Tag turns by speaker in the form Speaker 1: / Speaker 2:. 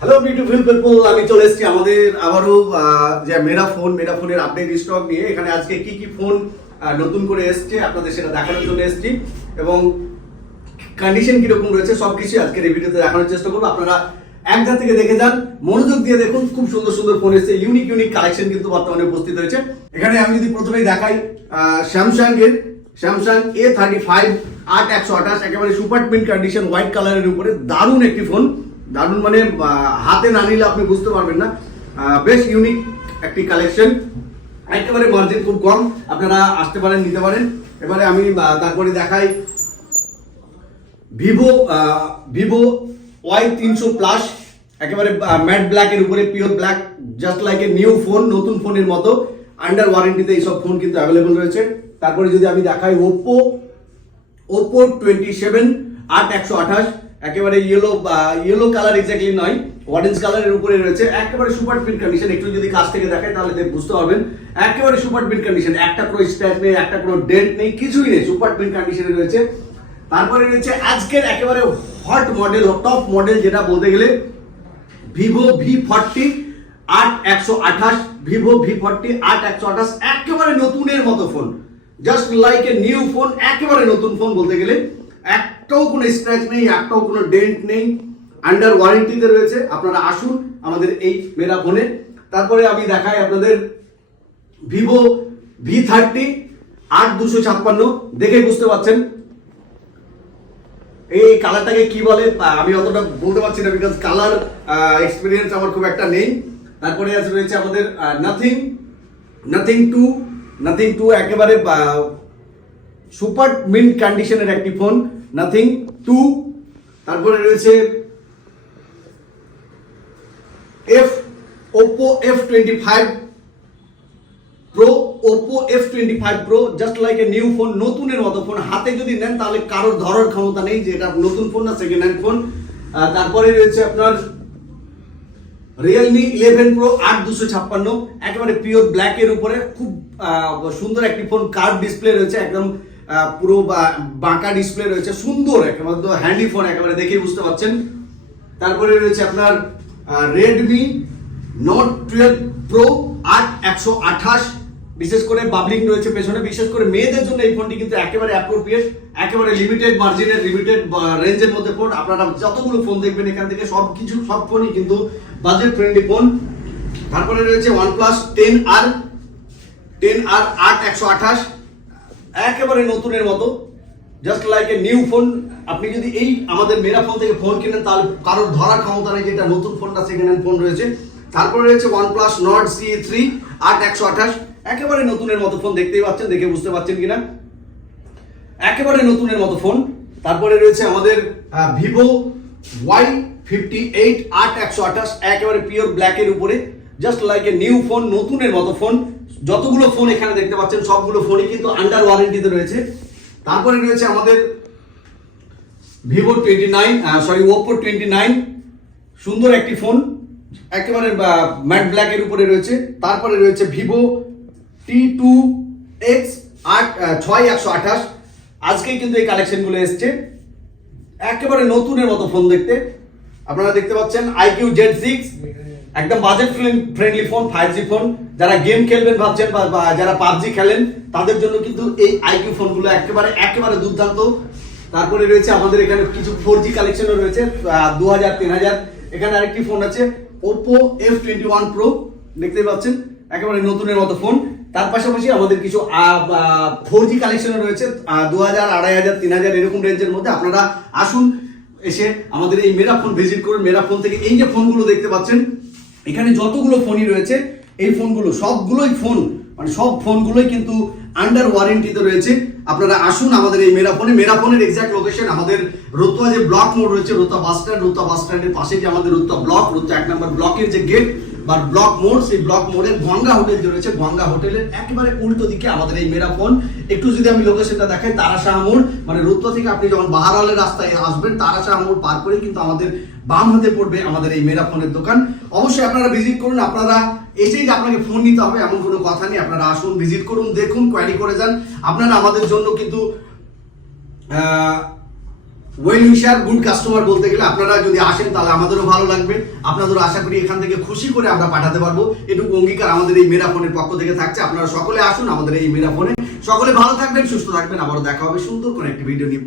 Speaker 1: Hello beautiful people আমি চলে এসেছি আমাদের আবারও যে মেরা ফোন মেরা ফোনের আপডেট স্টক নিয়ে। এখানে আজকে কি কি ফোন নতুন করে এসছে আপনাদের সেটা দেখানোর জন্য এসেছি। এবং কন্ডিশন কীরকম রয়েছে সবকিছু আজকের এই দেখানোর চেষ্টা করব। আপনারা এক ধার থেকে দেখে যান। মনোযোগ দিয়ে দেখুন, খুব সুন্দর সুন্দর ফোন এসেছে। ইউনিক ইউনিক কালেকশন কিন্তু বর্তমানে উপস্থিত হয়েছে। এখানে আমি যদি প্রথমেই দেখাই স্যামসাং এর স্যামসাং এ থার্টি ফাইভ আট একশো আঠাশ, একেবারে সুপার প্রিন্ট কন্ডিশন হোয়াইট কালারের উপরে দারুণ একটি ফোন দারুণ মানে হাতে না নিলে আপনি বুঝতে পারবেন না। বেশ ইউনিক একটি কালেকশন একেবারে মার্জিন খুব কম, আপনারা আসতে পারেন, নিতে পারেন। এবারে আমি তারপরে দেখাই। ভিভো ভিভো ওয়াই তিনশো প্লাস একেবারে ম্যাট ব্ল্যাকের উপরে pure black just like a new phone নতুন ফোনের মতো। আন্ডার ওয়ারেন্টিতে এইসব ফোন কিন্তু অ্যাভেলেবল রয়েছে। তারপরে যদি আমি দেখাই ওপ্পো ওপো টোয়েন্টি সেভেন আট একশো আঠাশ। একেবারে ইয়েলো বা ইয়েলো কালার এক্স্যাক্টলি নয় অরেঞ্জ কালারের উপরে রয়েছে। একেবারে সুপার প্রিন্ট কন্ডিশন একটু যদি কাছ থেকে দেখায় তাহলে দেখ- বুঝতে পারবেন। একেবারে সুপার প্রিন্ট কন্ডিশন একটা কোনো স্ক্র্যাচ নেই, একটা কোনো ডেন্ট নেই, কিছুই নেই সুপার প্রিন্ট কন্ডিশনে রয়েছে। তারপরে রয়েছে আজকের একেবারে হট মডেল টপ মডেল যেটা বলতে গেলে ভিভো ভি ফর্টি আট একশো আঠাশ ভিভো ভি ফর্টি আট একশো আঠাশ, একেবারে নতুনের মতো phone just like a new phone একেবারে নতুন ফোন বলতে গেলে একটাও কোনো স্ক্র্যাচ নেই, একটাও কোনো ডেন্ট নেই। আন্ডার ওয়ারেন্টিতে রয়েছে, আপনারা আসুন আমাদের এই মেরা ফোনে। তারপরে আমি দেখাই আপনাদের ভিভো ভি থার্টি আট দুশো ছাপ্পান্ন। দেখে বুঝতে পারছেন। এই কালারটাকে কি বলে আমি অতটা বলতে পারছি না বিকজ কালার এক্সপিরিয়েন্স আমার খুব একটা নেই। তারপরে আছে, রয়েছে আমাদের Nothing Nothing two Nothing two একেবারে সুপার মিন্ট কন্ডিশনের একটি ফোন নাথিং টু তারপরে রয়েছে F Oppo F twenty five Pro Oppo F twenty five Pro just like a new phone নতুনের মতো ফোন হাতে যদি নেন, তাহলে কারোর ধরার ক্ষমতা নেই যে এটা নতুন ফোন না সেকেন্ড হ্যান্ড ফোন তারপরে রয়েছে আপনার রিয়েলমি ইলেভেন প্রো আট দুশো ছাপ্পান্ন। একেবারে পিওর ব্ল্যাক এর উপরে। খুব সুন্দর একটি ফোন কার্ভ ডিসপ্লে রয়েছে, একদম পুরো বাঁকা ডিসপ্লে রয়েছে, সুন্দর একেবারে হ্যান্ডি ফোন একেবারে দেখেই বুঝতে পারছেন তারপরে রয়েছে আপনার রেডমি নোট টুয়েলভ প্রো আট একশো আঠাশ। বিশেষ করে পাবলিক রয়েছে পেছনে, বিশেষ করে মেয়েদের জন্য এই ফোনটি কিন্তু একেবারে অ্যাপ্রোপ্রিয়েট একেবারে লিমিটেড মার্জিনের লিমিটেড রেঞ্জের মধ্যে ফোন আপনারা যতগুলো ফোন দেখবেন এখান থেকে সব কিছু, সব ফোনই কিন্তু বাজেট ফ্রেন্ডলি ফোন তারপরে রয়েছে OnePlus ten R ten R আট একশো আঠাশ। একেবারে নতুনের মতো। Just like a new phone আপনি যদি এই আমাদের মেরা ফোন থেকে ফোন কিনেন, তাহলে কারোর ধরার ক্ষমতা নেই যেটা নতুন ফোনটা সেকেন্ড হ্যান্ড ফোন রয়েছে। তারপরে রয়েছে ওয়ানপ্লাস নট সি থ্রি আট একশো আঠাশ। একেবারে নতুনের মতো ফোন দেখতেই পাচ্ছেন, দেখে বুঝতে পারছেন কিনা। একেবারে নতুনের মতো ফোন তারপরে রয়েছে আমাদের ভিভো ওয়াই ফিফটি এইট আট একশো আঠাশ, একেবারে পিওর ব্ল্যাকের উপরে। Just like a new phone নতুনের মতো ফোন যতগুলো ফোন এখানে দেখতে পাচ্ছেন, সবগুলো ফোনই কিন্তু আন্ডার ওয়ারেন্টিতে রয়েছে। তারপরে রয়েছে আমাদের Vivo twenty nine sorry Oppo twenty nine সুন্দর একটি ফোন একেবারে ম্যাট ব্ল্যাকের উপরে রয়েছে। তারপরে রয়েছে ভিভো টি টু এক্স আট ছয় একশো আঠাশ। আজকেই কিন্তু এই কালেকশনগুলো এসছে। একেবারে নতুনের মতো ফোন দেখতে। আপনারা দেখতে পাচ্ছেন আইকিউ জেড সিক্স একদম budget friendly phone five G phone যারা গেম খেলবেন ভাবছেন বা যারা পাবজি খেলেন, তাদের জন্য কিন্তু এই আইকিউ ফোনগুলো একেবারে একেবারে দুর্দান্ত। তারপরে রয়েছে আমাদের এখানে কিছু ফোর জি কালেকশনও রয়েছে দু হাজার তিন হাজার এখানে আরেকটি ফোন আছে Oppo F twenty one Pro দেখতে পাচ্ছেন, একেবারে নতুনের মতো ফোন তার পাশাপাশি আমাদের কিছু ফোর জি কালেকশনও রয়েছে দু হাজার আড়াই হাজার তিন হাজার এরকম রেঞ্জের মধ্যে। আপনারা আসুন, এসে আমাদের এই মেরা ফোন ভিজিট করুন। মেরা ফোন থেকে এই যে ফোনগুলো দেখতে পাচ্ছেন এখানে যতগুলো ফোনই রয়েছে, এই ফোনগুলো সবগুলোই ফোন মানে সব ফোনগুলোই কিন্তু আন্ডার ওয়ারেন্টিতে রয়েছে। আপনারা আসুন আমাদের এই মেরাফোনে। মেরা ফোনের এক্সাক্ট লোকেশন আমাদের রতুয়া যে ব্লক মোড় রয়েছে রোতা বাস স্ট্যান্ড রোতা বাস স্ট্যান্ডের পাশে যে আমাদের রোতা ব্লক রোতা এক নম্বর ব্লকের যে গেট বা ব্লক মোড় সেই ব্লক মোড়ের গঙ্গা হোটেল যে রয়েছে, গঙ্গা হোটেলের একেবারে উল্টো দিকে আমাদের এই মেরা ফোন একটু যদি আমি লোকেশনটা দেখাই তারাশাহ মোড় মানে রতুয়া থেকে আপনি যখন বাহারালের রাস্তায় আসবেন তারাশাহ মোড় পার করে কিন্তু আমাদের বাম হাতে পড়বে আমাদের এই মেরা ফোনের দোকান। অবশ্যই আপনারা ভিজিট করুন, আপনারা এসেই যে আপনাকে ফোন নিতে হবে, এমন কোনো কথা নেই। আপনারা আসুন ভিজিট করুন, দেখুন কোয়ারি করে যান। আপনারা আমাদের জন্য কিন্তু ওয়েল উইশার গুড কাস্টমার বলতে গেলে আপনারা যদি আসেন, তাহলে আমাদেরও ভালো লাগবে। আপনাদেরও আশা করি এখান থেকে খুশি করে আমরা পাঠাতে পারব। এটুকু অঙ্গীকার আমাদের এই মেরাফোনের পক্ষ থেকে থাকছে। আপনারা সকলে আসুন আমাদের এই মেরা ফোনে। সকলে ভালো থাকবেন, সুস্থ থাকবেন। আবারও দেখা হবে সুন্দর কোনো একটি ভিডিও নিয়ে।